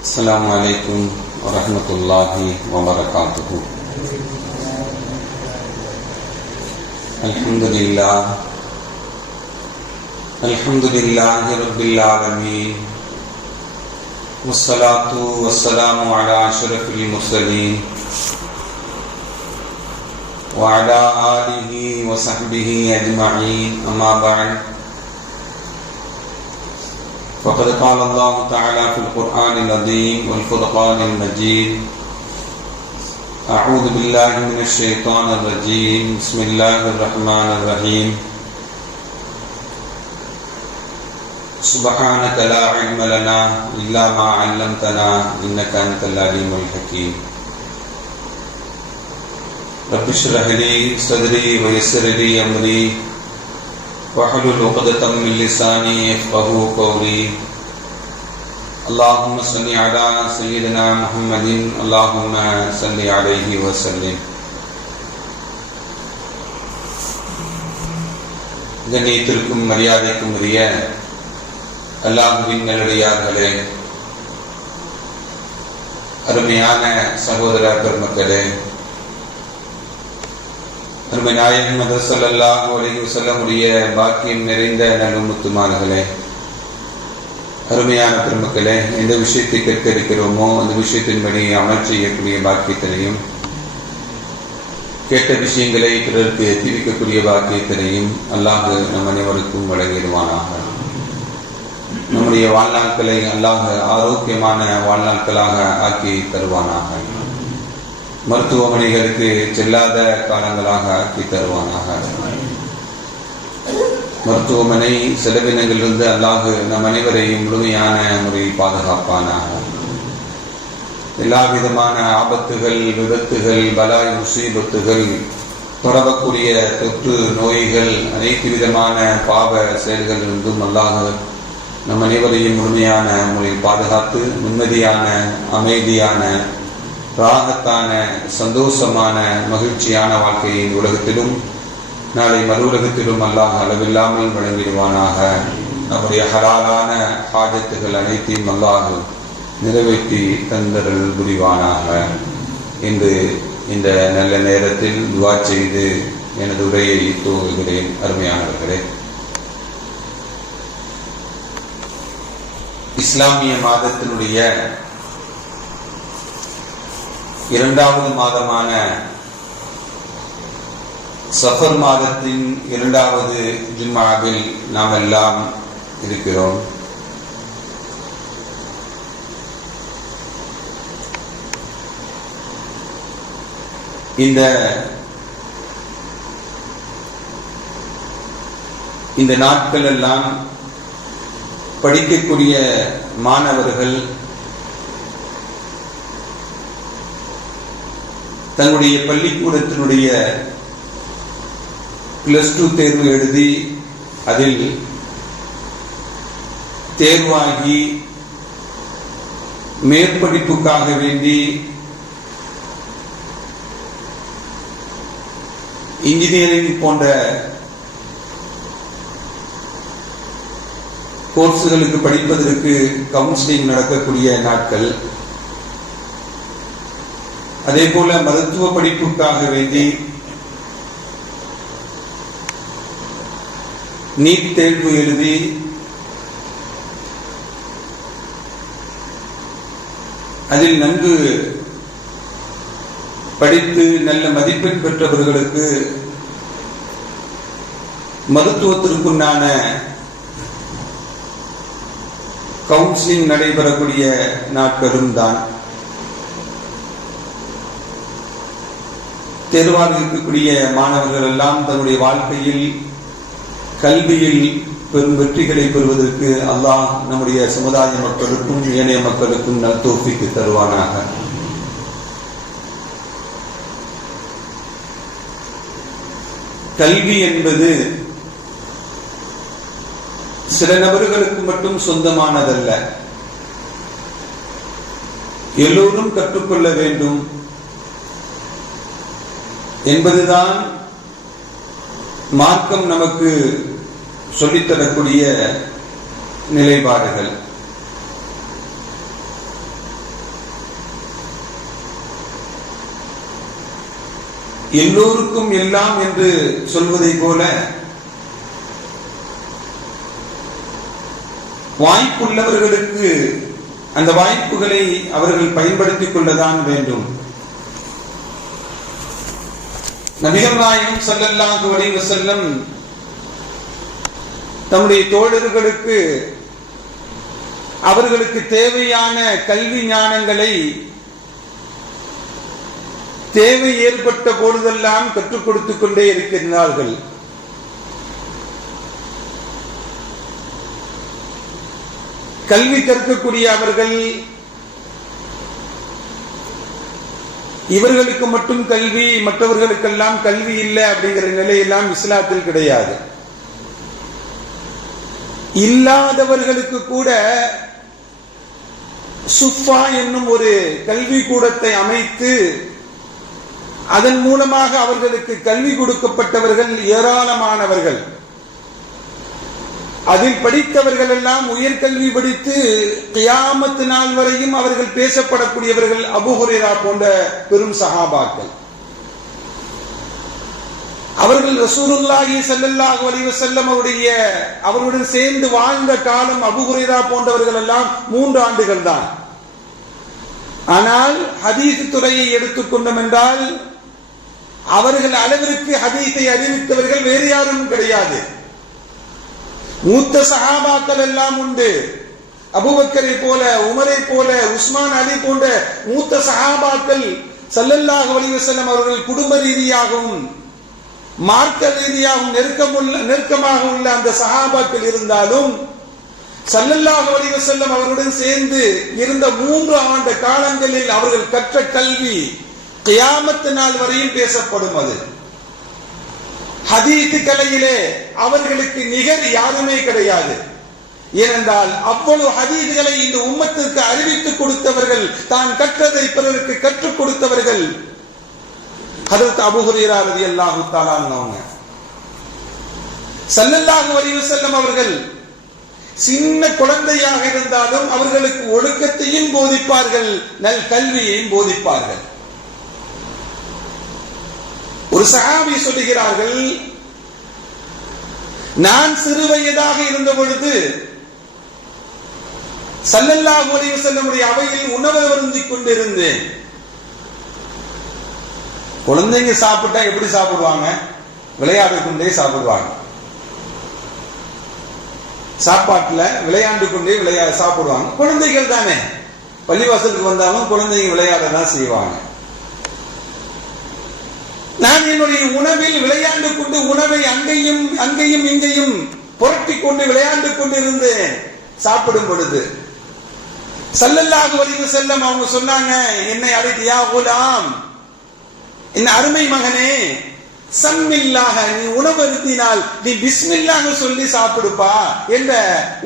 السلام عليكم ورحمة الله وبركاته. الحمد لله رب العالمين، والصلاة والسلام على أشرف المرسلين وعلى آله وصحبه أجمعين، أما بعد، فقد قال الله تعالى في القرآن العظيم والفرقان المجيد: أعوذ بالله من الشيطان الرجيم، بسم الله الرحمن الرحيم، سبحانك لا علم لنا إلا ما علمتنا إنك أنت العليم الحكيم. رب اشرح لي صدري ويسر لي أمري واحلل عقدة من لساني يفقهوا قولي. اللهم صل على سيدنا محمد، اللهم صل عليه وسلم. கண்ணியத்திற்கும் மரியாதைக்கும் உரிய அல்லாஹ்வின் நல்லடியார்களே, அருமையான சகோதர பெருமக்களே, அருமை நாயகம் முஹம்மது ஸல்லல்லாஹு அலைஹி வஸல்லம் உடைய பாக்கியம் நிறைந்த நல்லுமுத்துமார்களே, அருமையான பெருமக்களே, எந்த விஷயத்தை கேட்க இருக்கிறோமோ அந்த விஷயத்தின்படி அமல் செய்யக்கூடிய பாக்கியத்தினையும், கேட்ட விஷயங்களை பிறருக்கு எத்திவிக்கக்கூடிய பாக்கியத்தினையும் அல்லாஹ் நம் அனைவருக்கும் வழங்கிடுவானாக. நம்முடைய வாழ்நாட்களை அல்லாஹ் ஆரோக்கியமான வாழ்நாட்களாக ஆக்கி தருவானாக. மருத்துவமனைகளுக்கு செல்லாத காலங்களாக ஆக்கி தருவானாக. மருத்துவமனை செலவினங்களிலிருந்து அல்லாஹ் நம் அனைவரையும் முழுமையான முறையில் பாதுகாப்பானாக. எல்லா விதமான ஆபத்துகள், விபத்துகள், பலாய் முசீபத்துகள், பரவக்கூடிய தொற்று நோய்கள், அனைத்து விதமான பாவ செயல்களிலிருந்தும் அல்லாஹ் நம் அனைவரையும் முழுமையான முறையில் பாதுகாத்து நிம்மதியான, அமைதியான, ராகத்தான, சந்தோஷமான, மகிழ்ச்சியான வாழ்க்கையை உலகத்திலும் நாளை மறு உலகத்திலும் அல்லாஹ் அளவில்லாமல் வழங்கிடுவானாக. நம்முடைய ஹலாலான ஹாஜத்துகள் அனைத்தையும் அல்லாஹ் நிறைவேற்றி தந்தரல் புரிவானாக என்று இந்த நல்ல நேரத்தில் துஆ செய்து எனது உரையை துவங்குகிறேன். அருமையானவர்களே, இஸ்லாமிய மாதத்தினுடைய இரண்டாவது மாதமான சஃபர் மாதத்தின் இரண்டாவது ஜும்ஆவில் நாம் எல்லாம் இருக்கிறோம். இந்த நாட்கள் எல்லாம் படிக்கக்கூடிய மாணவர்கள் தன்னுடைய பள்ளிக்கூடத்தினுடைய +2 தேர்வு எழுதி அதில் தேர்வாகி மேற்படிப்புக்காக வேண்டி இன்ஜினியரிங் போன்ற கோர்ஸுகளுக்கு படிப்பதற்கு கவுன்சிலிங் நடக்கக்கூடிய நாட்கள். அதே போல மருத்துவ படிப்புக்காக வேண்டி நீட் தேர்வு எழுதி அதில் நன்கு படித்து நல்ல மதிப்பெண் பெற்றவர்களுக்கு மருத்துவத்திற்குண்டான கவுன்சிலிங் நடைபெறக்கூடிய நாட்களும் தான். தேர்வாக இருக்கக்கூடிய மாணவர்கள் எல்லாம் தன்னுடைய வாழ்க்கையில் கல்வியில் பெரும் வெற்றிகளை பெறுவதற்கு அல்லாஹ் நம்முடைய சமுதாய மக்களுக்கும் ஏனைய மக்களுக்கும் நல் தௌஃபீக் தருவானாக. கல்வி என்பது சில நபர்களுக்கு மட்டும் சொந்தமானதல்ல, எல்லோரும் கற்றுக்கொள்ள வேண்டும் என்பதுதான் மார்க்கம் நமக்கு சொல்லித்தரக்கூடிய நிலைப்பாடுகள். எல்லோருக்கும் எல்லாம் என்று சொல்வதை போல வாய்ப்புள்ளவர்களுக்கு அந்த வாய்ப்புகளை அவர்கள் பயன்படுத்திக் கொள்ளதான் வேண்டும். நபிகள் நாயகம் ஸல்லல்லாஹு அலைஹி வஸல்லம் தம்முடைய தோழர்களுக்கு அவர்களுக்கு தேவையான கல்வி ஞானங்களை தேவை ஏற்பட்ட பொழுதெல்லாம் கற்றுக் கொடுத்துக் கொண்டே இருக்கின்றார்கள். கல்வி கற்கக்கூடிய அவர்கள் இவர்களுக்கு மட்டும் கல்வி, மற்றவர்களுக்கெல்லாம் கல்வி இல்லை அப்படிங்கிற நிலையெல்லாம் இஸ்லாத்தில் கிடையாது. இல்லாதவர்களுக்கு கூட சுஃபா என்னும் ஒரு கல்வி கூடத்தை அமைத்து அதன் மூலமாக அவர்களுக்கு கல்வி கொடுக்கப்பட்டவர்கள் ஏராளமானவர்கள். அதில் படித்தவர்கள் எல்லாம் உயர்கல்வி படித்து கியாமத் நாள் வரையும் அவர்கள் பேசப்படக்கூடியவர்கள் அபூ ஹுரைரா போன்ற பெரும் சஹாபாக்கள். அவர்கள் ரசூலுல்லாஹி ஸல்லல்லாஹு அலைஹி வஸல்லம் அவருடன் சேர்ந்து வாழ்ந்த காலம் அபூ ஹுரைரா போன்றவர்கள் எல்லாம் 3 ஆண்டுகள் தான். ஆனால் ஹதீஸ் துறையை எடுத்துக்கொண்டோம் என்றால் அவர்கள் அளவிற்கு ஹதீஸை அறிவித்தவர்கள் வேறு யாரும் கிடையாது. மூத்த சஹாபாக்கள் எல்லாம் உண்டு. அபூபக்கரை போல, உமரை போல, உஸ்மான், அலி போன்ற மூத்த சஹாபாக்கள் ஸல்லல்லாஹு அலைஹி வஸல்லம் அவர்கள் குடும்ப ரீதியாகவும் மார்க்க ரீதியாகவும் நெருக்கமாக உள்ள அந்த சஹாபாக்கள் இருந்தாலும் ஸல்லல்லாஹு அலைஹி வஸல்லம் அவருடன் சேர்ந்து இருந்த 3 ஆண்டு காலங்களில் அவர்கள் கற்ற கல்வி கியாமத் நாள் வரையும் பேசப்படும். அது ஹதீஸ் கலையிலே அவர்களுக்கு நிகர் யாருமே கிடையாது. ஏனென்றால் அவ்வளவு ஹதீஸ்களை இந்த உம்மத்திற்கு அறிவித்துக் கொடுத்தவர்கள், தான் கற்றதை பிறருக்கு கற்றுக் கொடுத்தவர்கள் ஹஜ்ரத் அபூ ஹுரைரா ரலியல்லாஹு தஆலா அன்ஹு. ஸல்லல்லாஹு அலைஹி வஸல்லம் அவர்கள் சின்ன குழந்தையாக இருந்தாலும் அவர்களுக்கு ஒழுக்கத்தையும் போதிப்பார்கள், நல் கல்வியையும் போதிப்பார்கள். ஒரு சஹாபி சொல்லுகிறார்கள், நான் சிறு வயதாக இருந்த பொழுது ஸல்லல்லாஹு அலைஹி வஸல்லம் அவையில் உணவு அருந்திக் கொண்டிருந்தேன். குழந்தைங்க சாப்பிட்டா எப்படி சாப்பிடுவாங்க? விளையாடு கொண்டே சாப்பிடுவாங்க. சாப்பாட்டுல விளையாண்டு கொண்டே சாப்பிடுவாங்க. குழந்தைகள் தானே, பள்ளிவாசலுக்கு வந்தாலும் குழந்தைங்க விளையாட தான் செய்வாங்க. நான் என்னுடைய உணவில் விளையாண்டு கொண்டு உணவை அங்கேயும் இங்கேயும் புரட்டி கொண்டு விளையாண்டு கொண்டிருந்தேன். சாப்பிடும் பொழுது ஸல்லல்லாஹு அலைஹி வஸல்லம் அவங்க சொன்னாங்க, என்னை அழைத்து, யா குலாம், என்ன அருமை மகனே, சம்மில்லாஹ, நீ உணவு அருந்தினால் நீ பிஸ்மில்லாஹ் சொல்லி சாப்பிடுப்பா என்ற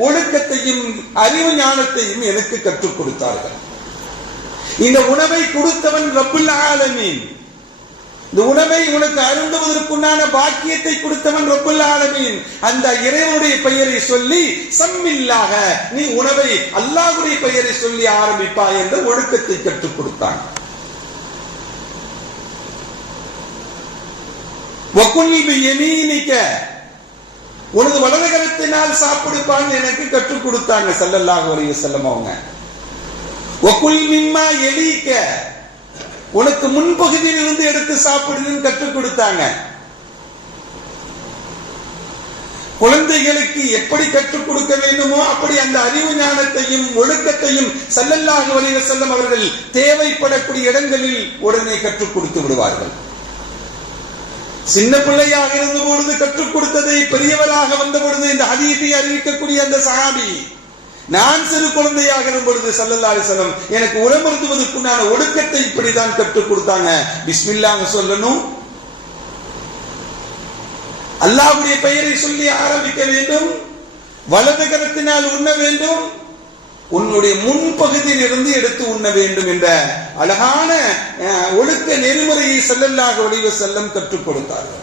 ஒழுக்கத்தையும் அறிவு ஞானத்தையும் எனக்கு கற்றுக் கொடுத்தார்கள். இந்த உணவை கொடுத்தவன் ரப்புல் ஆலமீன். இந்த உணவை உனக்கு அருந்துவதற்குண்டான பாக்கியத்தை கொடுத்தவன் ரப்புல் ஆலமீன். அந்த இறைவனுடைய பெயரை சொல்லி சம்மில்லாஹ, நீ உணவை அல்லாஹ்வுடைய பெயரை சொல்லி ஆரம்பிப்பா என்ற ஒழுக்கத்தை கற்றுக் கொடுத்தான். வகுல் பியமீனிக, உனது வலதுகரத்தினால் சாப்பிடுப்பான்னு எனக்கு கற்றுக் கொடுத்தாங்க ஸல்லல்லாஹு அலைஹி வஸல்லம் அவங்க. வகுல் மிம்மா யலீக, உனக்கு முன்பகுதியில் இருந்து எடுத்து சாப்பிடுன்னு கற்றுக் கொடுத்தாங்க. குழந்தைகளுக்கு எப்படி கற்றுக் கொடுக்க வேண்டுமோ அப்படி அந்த அறிவு ஞானத்தையும் ஒழுக்கத்தையும் ஸல்லல்லாஹு அலைஹி வஸல்லம் அவர்கள் தேவைப்படக்கூடிய இடங்களில் உடனே கற்றுக் கொடுத்து விடுவார்கள். சின்ன பிள்ளையாக இருந்த பொழுது கற்றுக் கொடுத்ததை பெரியவராக வந்த பொழுது இந்த ஹதீஸை அறிவிக்கக்கூடிய அந்த சஹாபி, நான் சிறு குழந்தையாக இருக்கும் பொழுது ஸல்லல்லாஹு அலைஹி வஸல்லம் எனக்கு உணவருந்துவதற்குண்டான ஒழுக்கத்தை இப்படிதான் கற்றுக் கொடுத்தாங்க. பிஸ்மில்லாஹ் சொல்லணும், அல்லாஹ்வுடைய பெயரை சொல்லி ஆரம்பிக்க வேண்டும், வலது கரத்தினால் உண்ண வேண்டும், உன்னுடைய முன்பகுதியில் இருந்து எடுத்து உண்ண வேண்டும் என்ற அழகான ஒழுக்க நெறிமுறையை ஸல்லல்லாஹு அலைஹி வஸல்லம் கற்றுக் கொடுத்தார்கள்.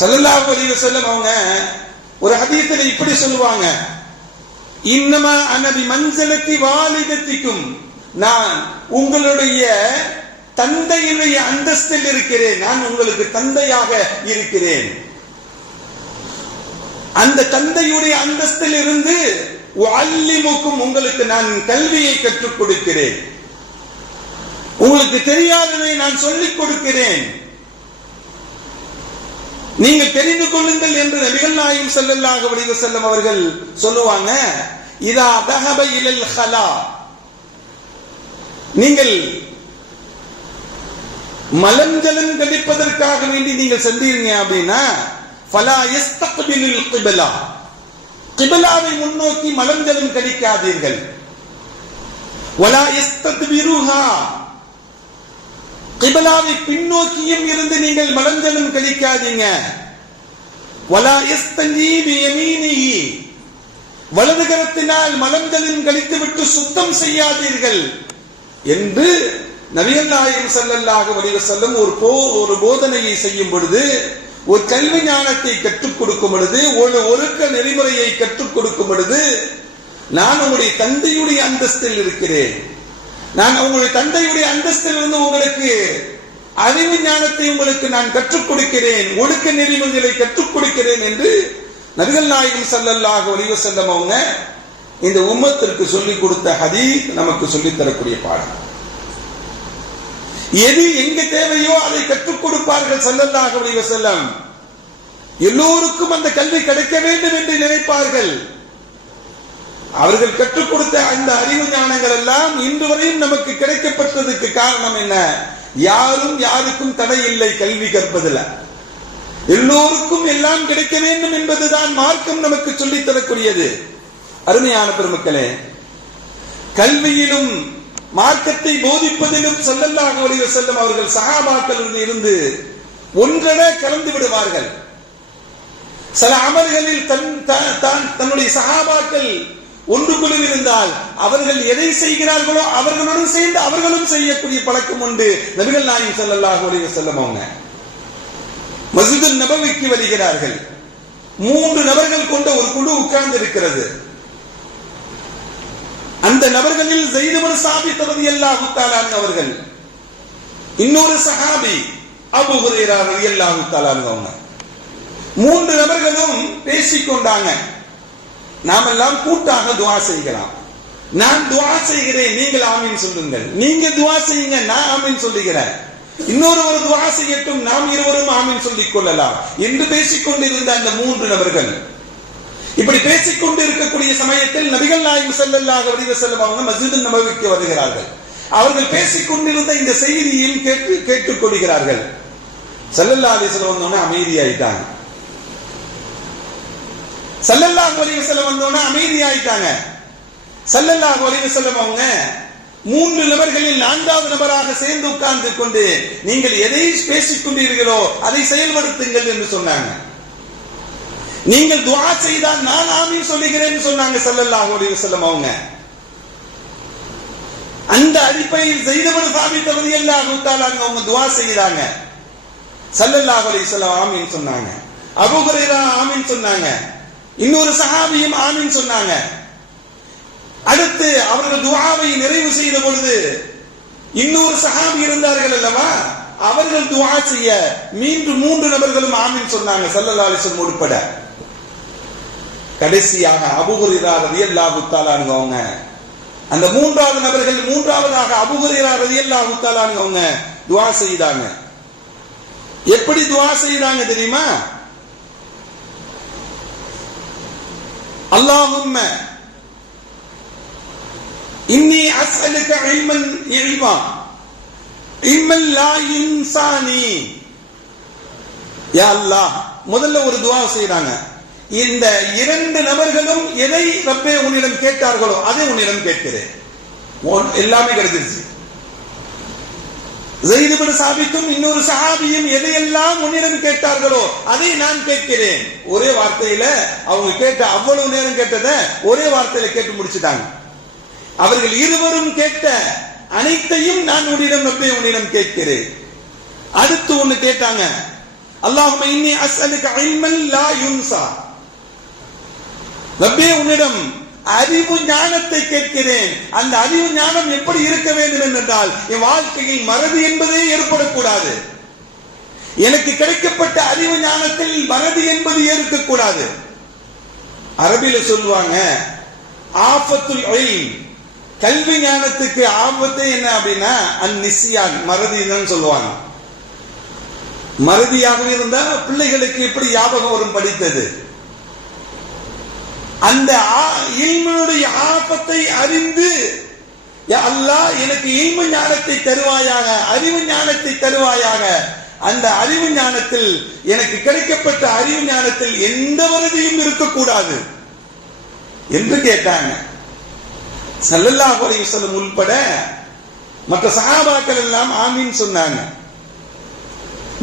ஸல்லல்லாஹு அலைஹி வஸல்லம் அவங்க ஒரு ஹதீஸில் இப்படி சொல்லுவாங்க, இன்னமா அன பி மன்ஸலத்தி வாலிதத்திக்கும், நான் உங்களுடைய தந்தையினுடைய அந்தஸ்தில் இருக்கிறேன். நான் உங்களுக்கு தந்தையாக இருக்கிறேன். அந்த தந்தையுடைய அந்தஸ்தில் இருந்து உஅல்லிமுக்கும் உங்களுக்கு நான் கல்வியை கற்றுக் கொடுக்கிறேன். உங்களுக்கு தெரியாததை நான் சொல்லிக் கொடுக்கிறேன். நீங்கள் தெரிந்து கொள்ளுங்கள் என்று நபிகள் நாயகம் ஸல்லல்லாஹு அலைஹி வஸல்லம் அவர்கள் சொல்லுவாங்க. இதா தஹப இலல் ஹலா, நீங்கள் மலஞ்சலம் கழிப்பதற்காக வேண்டி நீங்கள் சென்றீங்க அப்படின்னா ஃபலா யஸ்தக்பிலுல் கிப்லா, கிப்லாவை முன்னோக்கி மலஞ்சலம் கழிக்காதீர்கள். வலா யஸ்தக்பிருஹா, கிப்லாவை பின்னோக்கியும் இருந்து நீங்கள் மலஞ்சலம் கழிக்காதீங்க. வலா யஸ்தஞ்சி பியமீனிஹி, வலது கரத்தினால் மலஞ்சலம் கழித்துவிட்டு சுத்தம் செய்யாதீர்கள் என்று நபிகள் நாயகம் ஸல்லல்லாஹு அலைஹி வஸல்லம் ஒரு போதனையை செய்யும் பொழுது, ஒரு கல்வி ஞானத்தை கற்றுக் கொடுக்கும் பொழுது, ஒரு ஒழுக்க நெறிமுறையை கற்றுக் கொடுக்கும் பொழுது, நான் உங்களுடைய தந்தையுடைய அந்தஸ்தில் இருக்கிறேன், நான் உங்களுடைய தந்தையுடைய அந்தஸ்தில் இருந்து உங்களுக்கு அறிவு ஞானத்தை உங்களுக்கு நான் கற்றுக் கொடுக்கிறேன், ஒழுக்க நெறிமுறைகளை கற்றுக் கொடுக்கிறேன் என்று நபிகள் நாயகம் ஸல்லல்லாஹு அலைஹி வஸல்லம் அவங்க இந்த உம்மத்திற்கு சொல்லிக் கொடுத்த ஹதீஸ் நமக்கு சொல்லித் தரக்கூடிய பாடம். எது எங்க தேவையோ அதை கற்றுக் கொடுப்பார்கள் ஸல்லல்லாஹு அலைஹி வஸல்லம். எல்லோருக்கும் அந்த கல்வி கிடைக்க வேண்டும் என்று நினைப்பார்கள். அவர்கள் கற்றுக் கொடுத்த அந்த அறிவு ஞானங்கள் எல்லாம் இன்று வரையும் நமக்கு கிடைக்கப்பட்டதுக்கு காரணம் என்ன? யாரும் யாருக்கும் தடை இல்லை கல்வி கற்பதில். எல்லோருக்கும் எல்லாம் கிடைக்க வேண்டும் என்பதுதான் மார்க்கம் நமக்கு சொல்லித் தரக்கூடியது. அருமையான பெருமக்களே, கல்வியிலும் மார்க்கத்தை போதிப்பதிலும் ஸல்லல்லாஹு அலைஹி வஸல்லம் அவர்கள் சஹாபாக்களில் இருந்து ஒன்றென கலந்து விடுவார்கள். சில அமல்களில் தன்னுடைய சஹாபாக்கள் ஒன்று குழுவிருந்தால் அவர்கள் எதை செய்கிறார்களோ அவர்களுடன் சேர்ந்து அவர்களும் செய்யக்கூடிய பழக்கம் உண்டு. நபிகள் நாயகம் ஸல்லல்லாஹு அலைஹி வஸல்லம் அவங்க மஸ்ஜிதுன் நபவிக்கு வருகிறார்கள். 3 நபர்கள் கொண்ட ஒரு குழு உட்கார்ந்து இருக்கிறது. அந்த நபர்களில் ஸைத் இப்னு சாபித் ரலியல்லாஹு தஆலா அவர்கள், இன்னொரு சஹாபி அபூ ஹுரைரா ரலியல்லாஹு தஆலா அவங்க, 3 நபர்களும் பேசிக்கொண்டாங்க. நாமெல்லாம் கூட்டாக துஆ செய்யலாம். நான் துஆ செய்கிறேன், நீங்கள் ஆமீன் சொல்லுங்கள். நீங்க துஆ செய்யுங்க, நான் ஆமீன் சொல்லுகிறேன். இன்னொரு துஆ செய்யட்டும், நாம் இருவரும் ஆமீன் சொல்லிக் கொள்ளலாம் என்று பேசிக்கொண்டிருந்த அந்த 3 நபர்கள், இப்படி பேசிக்கொண்டு இருக்கக்கூடிய சமயத்தில் நபிகள் நாயகம் ஸல்லல்லாஹு அலைஹி வஸல்லம் அவங்க மஸ்ஜிதுன் நபவிக்கு வருகிறார்கள். அவர்கள் பேசிக்கொண்டிருந்த இந்த செய்தியையும் கேட்டுக் கொள்கிறார்கள். ஸல்லல்லாஹு அலைஹி வஸல்லம் வந்தோடனே அமைதியாயிட்டாங்க. ஸல்லல்லாஹு அலைஹி வஸல்லம் வந்தோடனே அமைதியாயிட்டாங்க. ஸல்லல்லாஹு அலைஹி வஸல்லம் அவங்க 3 நபர்களில் 4வது நபராக சேர்ந்து உட்கார்ந்து கொண்டு, நீங்கள் எதை பேசிக் கொண்டீர்களோ அதை செயல்படுத்துங்கள் என்று சொன்னாங்க. நீங்கள் துஆ செய்தால் நான் ஆமீன் சொல்லுகிறேன் சொன்னாங்க ஸல்லல்லாஹு அலைஹி வஸல்லம் அவங்க. அந்த அடிப்படையில் ஸைத் இப்னு சாபித் ரலியல்லாஹு தஆலா அவங்க துஆ செய்தாங்க. ஸல்லல்லாஹு அலைஹி வஸல்லம் ஆமீன் சொன்னாங்க. அபூ ஹுரைரா ஆமீன் சொன்னாங்க. இன்னொரு சஹாபியும் ஆமீன் சொன்னாங்க. அடுத்து அவர்கள் துஆவை நிறைவு செய்த பொழுது இன்னொரு சஹாபி இருந்தார்கள் அல்லவா, அவர்கள் துஆ செய்ய மீண்டும் 3 நபர்களும் ஆமீன் சொன்னாங்க ஸல்லல்லாஹு அலைஹி வஸல்லம் உட்பட. கடைசியாக அபூ ஹுரைரா ரலியல்லாஹு தஆலா அவங்க, அந்த 3வது நபர்கள் 3வதாக அபூ ஹுரைரா ரலியல்லாஹு தஆலா அவங்க துஆ செய்தாங்க. எப்படி துஆ செய்தாங்க தெரியுமா? அல்லாஹும்ம இன்னி அஸ்அலுக இல்மன் இல்மன் லா இன்சானி. யா அல்லாஹ், முதல்ல ஒரு துஆ செய்றாங்க. இந்த 2 நபர்களும் எதை ரப்பே உன்னிடம் கேட்டார்களோ அதை உன்னிடம் கேட்கிறேன். எல்லாமே கிடைச்சிருச்சு. ஸைத் இப்னு சாபித்தும் இன்னொரு சஹாபியும் எதையெல்லாம் உன்னிடம் கேட்டார்களோ அதை நான் கேட்கிறேன். ஒரே வார்த்தையில அவங்க கேட்ட அவ்வளவு நேரம் கேட்டதை ஒரே வார்த்தையில கேட்டு முடிச்சுட்டாங்க. அவர்கள் இருவரும் கேட்ட அனைத்தையும் நான் உன்னிடம் கேட்கிறேன். அடுத்து ஒன்னு கேட்டாங்க, அல்லாஹும்ம இன்னி அஸ்அலுக இல்மன் லா யுன்ஸா. ரப்பே உன்னிடம் அறிவு ஞானத்தை கேட்கிறேன். அந்த அறிவு ஞானம் எப்படி இருக்க வேண்டும் என்றால் என் வாழ்க்கையில் மறதி என்பதே ஏற்படக்கூடாது. எனக்கு கிடைக்கப்பட்ட அறிவு ஞானத்தில் மறதி என்பது இருக்கக்கூடாது. அரபில சொல்லுவாங்க ஆஃபத்துல் இல்ம், கல்வி ஞானத்துக்கு ஆபத்து என்ன அப்படின்னா அந்நிசியான், மறதின்னு சொல்லுவாங்க. மறதியாக இருந்தா பிள்ளைகளுக்கு எப்படி ஞாபகம் வரும் படித்தது? அந்த இல்முடைய ஆபத்தை அறிந்து யா அல்லாஹ் எனக்கு இல்மு ஞானத்தை தருவாயாக, அறிவு ஞானத்தை தருவாயாக. அந்த அறிவு ஞானத்தில் எனக்கு கிடைக்கப்பட்ட அறிவு ஞானத்தில் எந்த மறதியும் இருக்கக்கூடாது என்று கேட்டாங்க. ஸல்லல்லாஹு அலைஹி வஸல்லம் உள்பட மற்ற சஹாபாக்கள் எல்லாம் ஆமீன் சொன்னாங்க.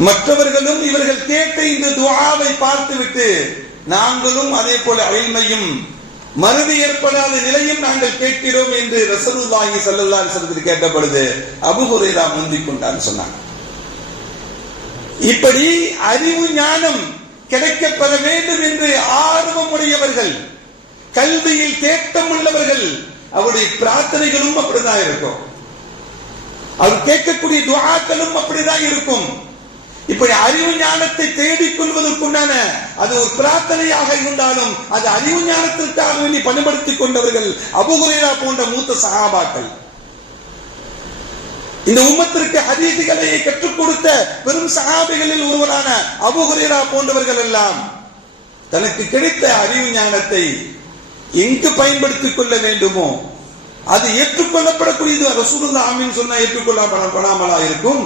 மற்றவர்களும் இவர்கள் கேட்ட இந்த துஆவை பார்த்துவிட்டு நாங்களும் அதே போல இல்மையும் மறதி ஏற்படாத நிலையும் நாங்கள் கேட்கிறோம் என்று ரசூலுல்லாஹி ஸல்லல்லாஹு அலைஹி வஸல்லம் கேட்ட பொழுது அபூ ஹுரைரா முந்திக் கொண்டான்னு சொன்னாங்க. இப்படி அறிவு ஞானம் கிடைக்கப்பெற வேண்டும் என்று ஆர்வமுடையவர்கள், கல்வியில் தேட்டம் உள்ளவர்கள், அவருடைய பிரார்த்தனைகளும் அப்படிதான் இருக்கும், அவர் கேட்கக்கூடிய துஆக்களும் அப்படிதான் இருக்கும். இப்படி அறிவு ஞானத்தை தேடிக் கொள்வதற்குண்டான அது ஒரு பிரார்த்தனையாக இருந்தாலும் அது அறிவு ஞானத்திற்காக வேண்டி பயன்படுத்திக் கொண்டவர்கள் அபூ ஹுரைரா போன்ற மூத்த சஹாபாக்கள். இந்த உம்மத்திற்கு ஹதீஸ்களை கற்றுக் கொடுத்த பெரும் சஹாபிகளில் ஒருவரான அபூ ஹுரைரா போன்றவர்கள் எல்லாம் தனக்கு கிடைத்த அறிவு ஞானத்தை எங்கு பயன்படுத்திக் கொள்ள வேண்டுமோ அது ஏற்றுக்கொள்ளப்படக்கூடியது. ரசூலுல்லாஹ் ஆமீன் சொன்னா ஏற்றுக்கொள்ளப்படாமலா இருக்கும்?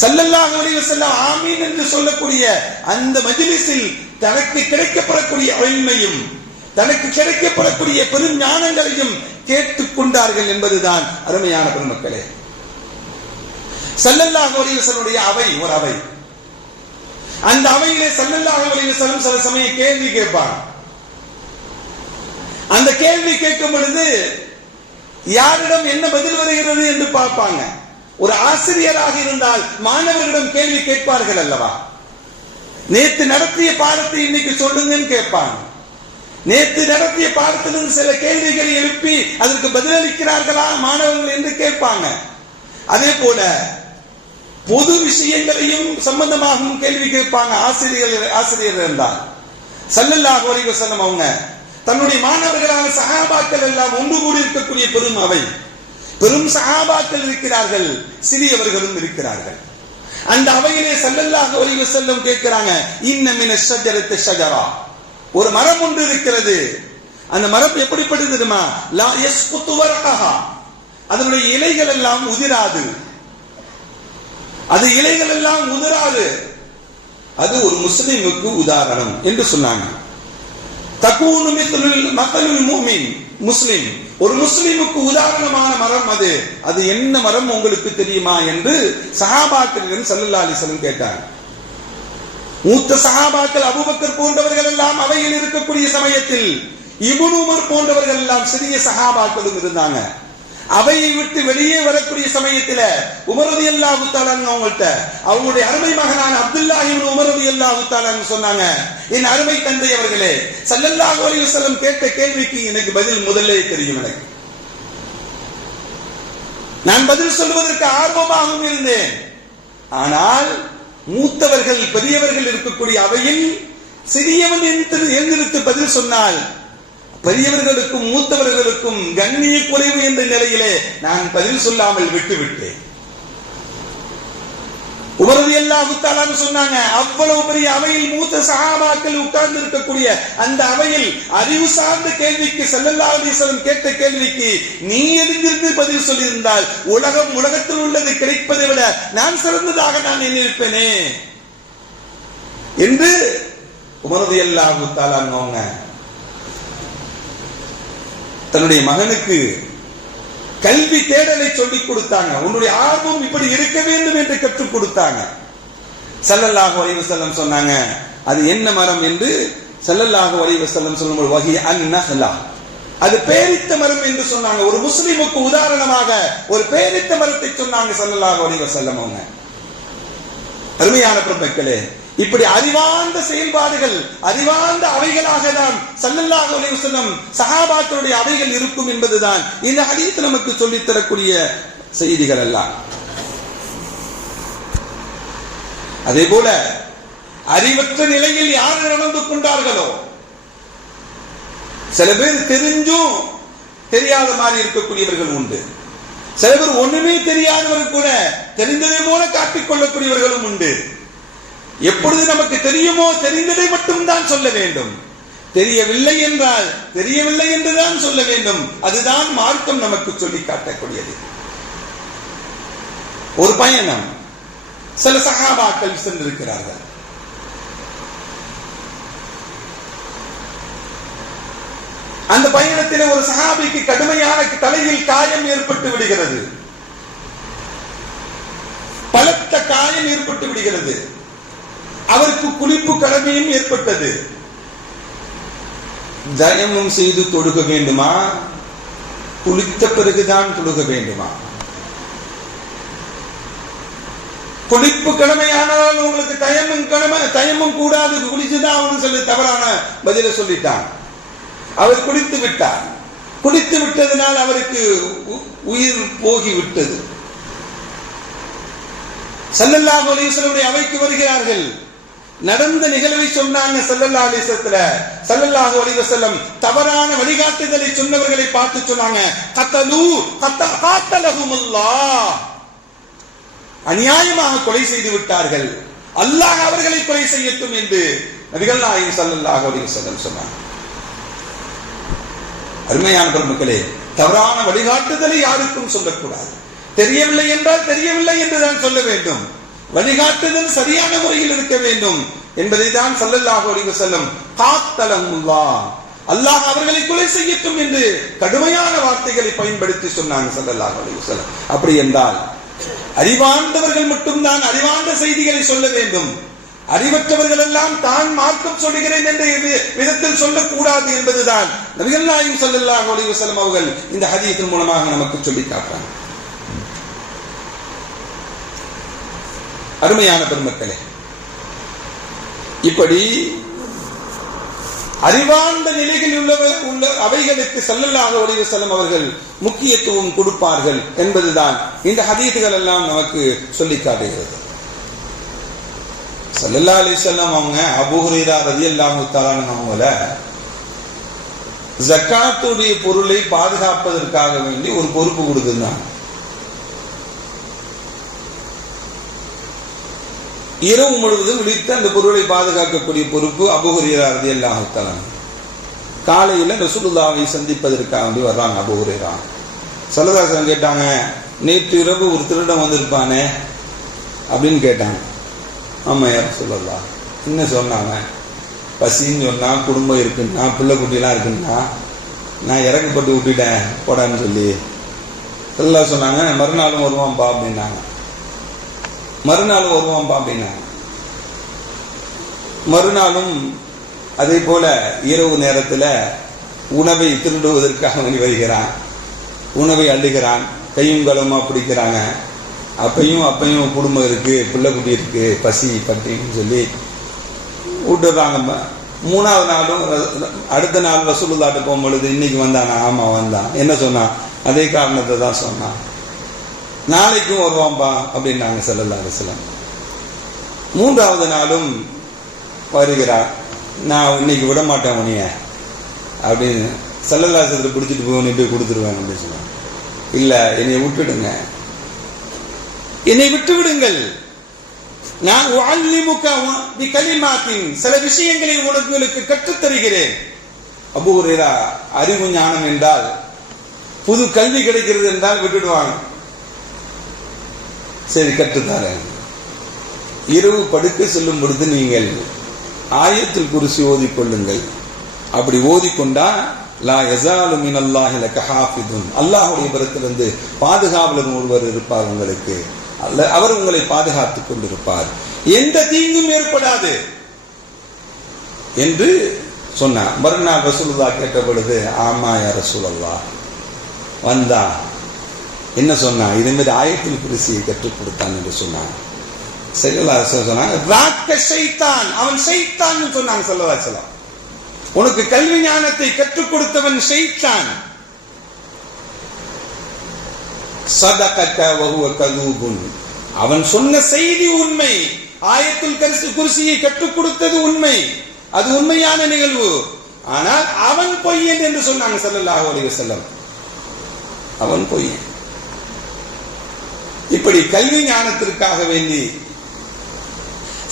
ஸல்லல்லாஹு அலைஹி வஸல்லம் ஆமீன் என்று சொல்லக்கூடிய அந்த மஜ்லிஸில் தனக்கு கிடைக்கப்படக்கூடிய இல்மையும் தனக்கு கிடைக்கப்படக்கூடிய பெரும் ஞானங்களையும் கேட்டுக் கொண்டார்கள் என்பதுதான் அருமையான பெருமக்களே. ஸல்லல்லாஹு அலைஹி வஸல்லம் அவை ஒரு அவை. அந்த அவையிலே ஸல்லல்லாஹு அலைஹி வஸல்லம் சில சமயம் கேள்வி கேட்பார். அந்த கேள்வி கேட்கும் பொழுது யாரிடம் என்ன பதில் வருகிறது என்று பார்ப்பாங்க. ஒரு ஆசிரியராக இருந்தால் மாணவர்களிடம் கேள்வி கேட்பார்கள் அல்லவா? நேற்று நடத்திய பாடத்தை இன்னைக்கு சொல்லுங்கன்னு கேட்பாங்க. நேற்று நடத்திய பாடத்திலிருந்து சில கேள்விகளை எழுப்பி அதற்கு பதிலளிக்கிறார்களா மாணவர்கள் என்று கேட்பாங்க. அதே போல பொது விஷயங்களையும் சம்பந்தமாகவும் கேள்வி கேட்பாங்க ஆசிரியர் இருந்தால். ஸல்லல்லாஹு அலைஹி வஸல்லம் அவங்க தன்னுடைய மாணவர்களான சஹாபாக்கள் எல்லாம் ஒன்று கூடி இருக்கக்கூடிய பெரும் அவை, பெரும் சஹாபாக்கள் இருக்கிறார்கள், சிறியவர்களும் இருக்கிறார்கள். அந்த அவையிலே ஸல்லல்லாஹு அலைஹி வஸல்லம் கேட்கிறாங்க, இன்ன மினஷ் ஷஜரத்தி ஷஜரா, ஒரு மரம் ஒன்று இருக்கிறது. அந்த மரம் எப்படிப்பட்டது தெரியுமா? லா யஸ்குத்து வர்ஹா, அதனுடைய இலைகள் எல்லாம் உதிராது. அது இலைகள் எல்லாம் உதிராது. அது ஒரு முஸ்லிமுக்கு உதாரணம் என்று சொன்னாங்க. தகூனு மிஸ்லுல் மஸலுல் முஃமின், முஸ்லிம், ஒரு முஸ்லிமுக்கு உதாரணமான மரம் அது. அது என்ன மரம் உங்களுக்கு தெரியுமா என்று சஹாபாக்களிடம் ஸல்லல்லாஹு அலைஹி வஸல்லம் கேட்டாங்க. மூத்த சஹாபாக்கள் அபூபக்கர் போன்றவர்கள் எல்லாம் அவையில் இருக்கக்கூடிய சமயத்தில் இப்னு உமர் போன்றவர்கள் எல்லாம் சிறிய சஹாபாக்களும் இருந்தாங்க. அவையை விட்டு வெளியே வரக்கூடிய சமயத்தில் உமர் ரலியல்லாஹு தஆலா அவங்கள்ட்ட அவங்களுடைய அருமை மகனான அப்துல்லாஹ் இப்னு உமர் ரலியல்லாஹு தஆலா சொன்னாங்க, என் அருமை தந்தை அவர்களே, ஸல்லல்லாஹு அலைஹி வஸல்லம் கேட்ட கேள்விக்கு எனக்கு பதில் முதல்ல தெரியும். எனக்கு நான் பதில் சொல்வதற்கு ஆர்வமாகவும் இருந்தேன். ஆனால் மூத்தவர்கள் பெரியவர்கள் இருக்கக்கூடிய அவையில் சிறியவன் எழுந்திருத்து பதில் சொன்னால் பெரியவர்களுக்கும் மூத்தவர்களுக்கும் கண்ணிய குறைவு என்ற நிலையிலே நான் பதில் சொல்லாமல் விட்டுவிட்டேன். உமர் ரலியல்லாஹு தஆலா சொன்னாங்க, அவ்வளவு பெரிய அவையில் மூத்த சஹாபாக்கள் உட்கார்ந்து இருக்கக்கூடிய அந்த அவையில் அறிவு சார்ந்த கேள்விக்கு ஸல்லல்லாஹு அலைஹி வஸல்லம் கேட்ட கேள்விக்கு நீ எழுந்திருந்து பதில் சொல்லியிருந்தால் உலகத்தில் உள்ளது கிடைப்பதை விட நான் சிறந்ததாக நான் எண்ணிருப்பேனே என்று உமர் ரலியல்லாஹு தஆலா அவங்க தன்னுடைய மகனுக்கு கல்வி தேடலை சொல்லிக் கொடுத்தாங்க. உன்னுடைய ஆர்வம் இப்படி இருக்க வேண்டும் என்று கற்றுக் கொடுத்தாங்க. ஸல்லல்லாஹு அலைஹி வஸல்லம் சொன்னாங்க, அது என்ன மரம் என்று ஸல்லல்லாஹு அலைஹி வஸல்லம் சொல்லும்போது வஹி அன்-நஹ்லா, அது பேரித்த மரம் என்று சொன்னாங்க. ஒரு முஸ்லிமுக்கு உதாரணமாக ஒரு பேரித்த மரத்தை சொன்னாங்க ஸல்லல்லாஹு அலைஹி வஸல்லம் அவங்க. அருமையான பெருமக்களே, இப்படி அறிவார்ந்த செயல்பாடுகள், அறிவார்ந்த அவைகளாக தான் ஸல்லல்லாஹு அலைஹி வஸல்லம் சஹாபாக்களுடைய அவைகள் இருக்கும் என்பதுதான் இந்த ஹதீஸ் நமக்கு சொல்லித் தரக்கூடிய செய்திகள் எல்லாம். அதே போல அறிவற்ற நிலையில் யார் நடந்து கொண்டார்களோ, சில பேர் தெரிஞ்சும் தெரியாத மாதிரி இருக்கக்கூடியவர்கள் உண்டு. சில பேர் ஒண்ணுமே தெரியாதவர்கள் கூட தெரிந்ததை போல காட்டிக் கொள்ளக்கூடியவர்களும் உண்டு. எப்பொழுது நமக்கு தெரியுமோ தெரிந்ததை மட்டும்தான் சொல்ல வேண்டும். தெரியவில்லை என்றால் தெரியவில்லை என்றுதான் சொல்ல வேண்டும். அதுதான் மார்க்கம் நமக்கு சொல்லி காட்டக்கூடியது. ஒரு பயணம் சில சஹாபாக்கள் சென்றிருக்கிறார்கள். அந்த பயணத்தில் ஒரு சஹாபிக்கு கடுமையான தலையில் காயம் ஏற்பட்டு விடுகிறது. பலத்த காயம் ஏற்பட்டு விடுகிறது. அவருக்கு குளிப்பு கடமையும் ஏற்பட்டது. தயமும் செய்து தொழுக வேண்டுமா, குளித்த பிறகுதான் தொழுக வேண்டுமா? குளிப்பு கடமையானால் உங்களுக்கு தயமும் கூடாது, குளிச்சுதான் அவனு சொல்லி தவறான பதில சொல்லிட்டான். அவர் குளித்து விட்டார். குளித்து விட்டதனால் அவருக்கு உயிர் போகிவிட்டது. ஸல்லல்லாஹு அலைஹி வஸல்லம் அவைக்கு வருகிறார்கள். நடந்த நிகழ்வை சொன்னாங்க. ஸல்லல்லாஹு அலைஹி வஸல்லம் தவறான வழிகாட்டுதலை சொன்னவர்களை பார்த்து சொன்னாங்க, கத்தலஹுமுல்லாஹ், அநியாயமாக கொலை செய்து விட்டார்கள், அல்லாஹ் அவர்களை கொலை செய்யட்டும் என்று நபிகள் நாயகம் ஸல்லல்லாஹு அலைஹி வஸல்லம் சொன்னாங்க. அருமையான பெருமக்களே, தவறான வழிகாட்டுதலை யாருக்கும் சொல்லக்கூடாது. தெரியவில்லை என்றால் தெரியவில்லை என்றுதான் சொல்ல வேண்டும். வழிகாட்டுதல் சரியான முறையில் இருக்க வேண்டும் என்பதை தான் ஸல்லல்லாஹு அலைஹி வஸல்லம் காத்தலஹுல்லாஹ், அல்லாஹ் அவர்களை கொலை செய்யட்டும் என்று கடுமையான வார்த்தைகளை பயன்படுத்தி சொன்னாங்க ஸல்லல்லாஹு அலைஹி வஸல்லம். அப்படி என்றால் அறிவார்ந்தவர்கள் மட்டும்தான் அறிவார்ந்த செய்திகளை சொல்ல வேண்டும். அறிவற்றவர்கள் எல்லாம் தான் மார்க்கம் சொல்லுகிறேன் என்ற விதத்தில் சொல்லக்கூடாது என்பதுதான் நபிகள் நாயகம் ஸல்லல்லாஹு அலைஹி வஸல்லம் அவர்கள் இந்த ஹதீஸின் மூலமாக நமக்கு சொல்லி காட்டுறாங்க. அருமையான பெருமக்களே, இப்படி அறிவார்ந்த நிலையில் உள்ள அவைகளுக்கு ஸல்லல்லாஹு அலைஹி வஸல்லம் அவர்கள் முக்கியத்துவம் கொடுப்பார்கள் என்பதுதான் இந்த ஹதீஸ்கள் எல்லாம் நமக்கு சொல்லி காட்டுகிறது. ஸல்லல்லாஹு அலைஹி வஸல்லம் அவங்க அபூ ஹுரைரா ரலியல்லாஹு தஆலா அவங்கள ஜகாத்துடைய பொருளை பாதுகாப்பதற்காக வேண்டி ஒரு பொறுப்பு கொடுத்திருந்தாங்க. இரவு முழுவதும் விழித்து அந்த பொருளை பாதுகாக்கக்கூடிய பொறுப்பு அபூ ஹுரைரா ரலியல்லாஹு தஆலா. காலையில ரசூலுல்லாஹை சந்திப்பதற்காக வேண்டி வர்றாங்க அபூ ஹுரைரா. ஸல்லல்லாஹு அலைஹி வஸல்லம் கேட்டாங்க, நேற்று இரவு ஒரு திருடன் வந்திருப்பானே அப்படின்னு கேட்டாங்க. ஆமா யா ரசூலல்லாஹ். என்ன சொன்னாங்க? பசின்னு சொன்னா, குடும்பம் இருக்குன்னா, பிள்ளை குட்டிலாம் இருக்குன்னா, நான் இறக்கப்பட்டு விட்டுட்டேன் போடான்னு சொல்லி ஸல்லல்லாஹு சொன்னாங்க. மறுநாளும் வருவான்பா அப்படின்னாங்க. மறுநாளும் அதே போல இரவு நேரத்தில் உணவை திருடுவதற்காக வருகிறான். உணவை அள்ளுகிறான், கையும் களமா பிடிக்கிறாங்க. அப்பையும் குடும்பம் இருக்கு, பிள்ளை குட்டி இருக்கு, பசி பட்டின்னு சொல்லி விட்டுறாங்க. மூணாவது நாளும் அடுத்த நாள் ரசூலுல்லாஹ்ட்ட போகும்பொழுது, இன்னைக்கு வந்தானா? ஆமா வந்தான். என்ன சொன்னான்? அதே காரணத்தை தான் சொன்னான். நாளைக்கும் வருவான்பா அப்படின்னாங்க ஸல்லல்லாஹு அலைஹி வஸல்லம். மூன்றாவது நாளும் வருகிறார். நான் இன்னைக்கு விட மாட்டேன் உனிய அப்படின்னு ஸல்லல்லாஹு அலைஹி வஸல்லம் பிடிச்சிட்டு போய் உன்னை போய் கொடுத்துருவேன் அப்படின்னு சொன்னாங்க. இல்ல, என்னை விட்டுடுங்க, என்னை விட்டு விடுங்கள். நான் சில விஷயங்களை உங்களுக்கு கற்றுத் தருகிறேன். அபூ ஹுரைரா அறிவு ஞானம் என்றால், புது கல்வி கிடைக்கிறது என்றால் விட்டுடுவாங்க. சரி கற்றுத்தாரேன். இரவு படுக்க செல்லும் பொழுது நீங்கள் ஆயத்துல் குர்சி ஓதிக்கொள்ளுங்கள். அப்படி ஓதிக்கொண்டா லா யஸாலு மினல்லாஹி லக ஹாஃபிதுன், அல்லாஹ்வுடைய புறத்திலிருந்து பாதுகாவலர் ஒருவர் இருப்பார் உங்களுக்கு. அவர் உங்களை பாதுகாத்துக் கொண்டிருப்பார், எந்த தீங்கும் ஏற்படாது என்று சொன்னார். மறுநாள் ரசூலுல்லாஹ் கேட்ட பொழுது, ஆமா யா ரசூலல்லாஹ் வந்தா என்ன சொன்னா? இதே மாதிரி ஆயத்துல் குர்சியை கற்றுக் கொடுத்தான் என்று சொன்னான். அவன் ஷைத்தான் சொன்னாங்க ஸல்லல்லாஹு அலைஹி வஸல்லம். உனக்கு கல்வி ஞானத்தை கற்றுக் கொடுத்தவன் ஷைத்தான். சதகக வஹுவ கதூபுன், அவன் சொன்ன செய்தி உண்மை. ஆயத்துல் குர்சியை கற்றுக் கொடுத்தது உண்மை, அது உண்மையான நிகழ்வு. ஆனால் அவன் பொய்யன் என்று சொன்னாங்க ஸல்லல்லாஹு அலைஹி வஸல்லம். அவன் பொய்யன். இப்படி கல்வி ஞானத்திற்காக வேண்டி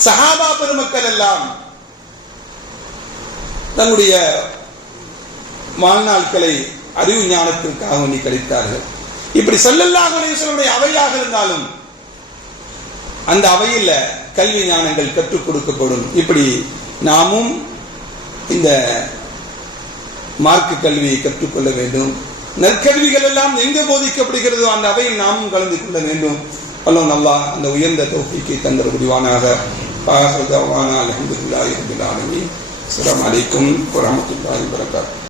சஹாபா பெருமக்கள் எல்லாம் தன்னுடைய வாழ்நாட்களை அறிவு ஞானத்திற்காக வேண்டி கழித்தார்கள். இப்படி ஸல்லல்லாஹு அலைஹி வஸல்லம் அவையாக இருந்தாலும் அந்த அவையில் கல்வி ஞானங்கள் கற்றுக் கொடுக்கப்படும். இப்படி நாமும் இந்த மார்க்க கல்வியை கற்றுக்கொள்ள வேண்டும். நற்கல்விகள் எல்லாம் எங்கு போதிக்கப்படுகிறதோ அந்த அவையில் நாமும் கலந்து கொள்ள வேண்டும். அல்லாஹ் அந்த உயர்ந்த தௌஃபீக்கை தந்தர் புரிவானாக. அல்ஹம்துலில்லாஹி ரப்பில் ஆலமீன். அஸ்ஸலாமு அலைக்கும் வரஹ்மத்துல்லாஹி வபரகாத்துஹு.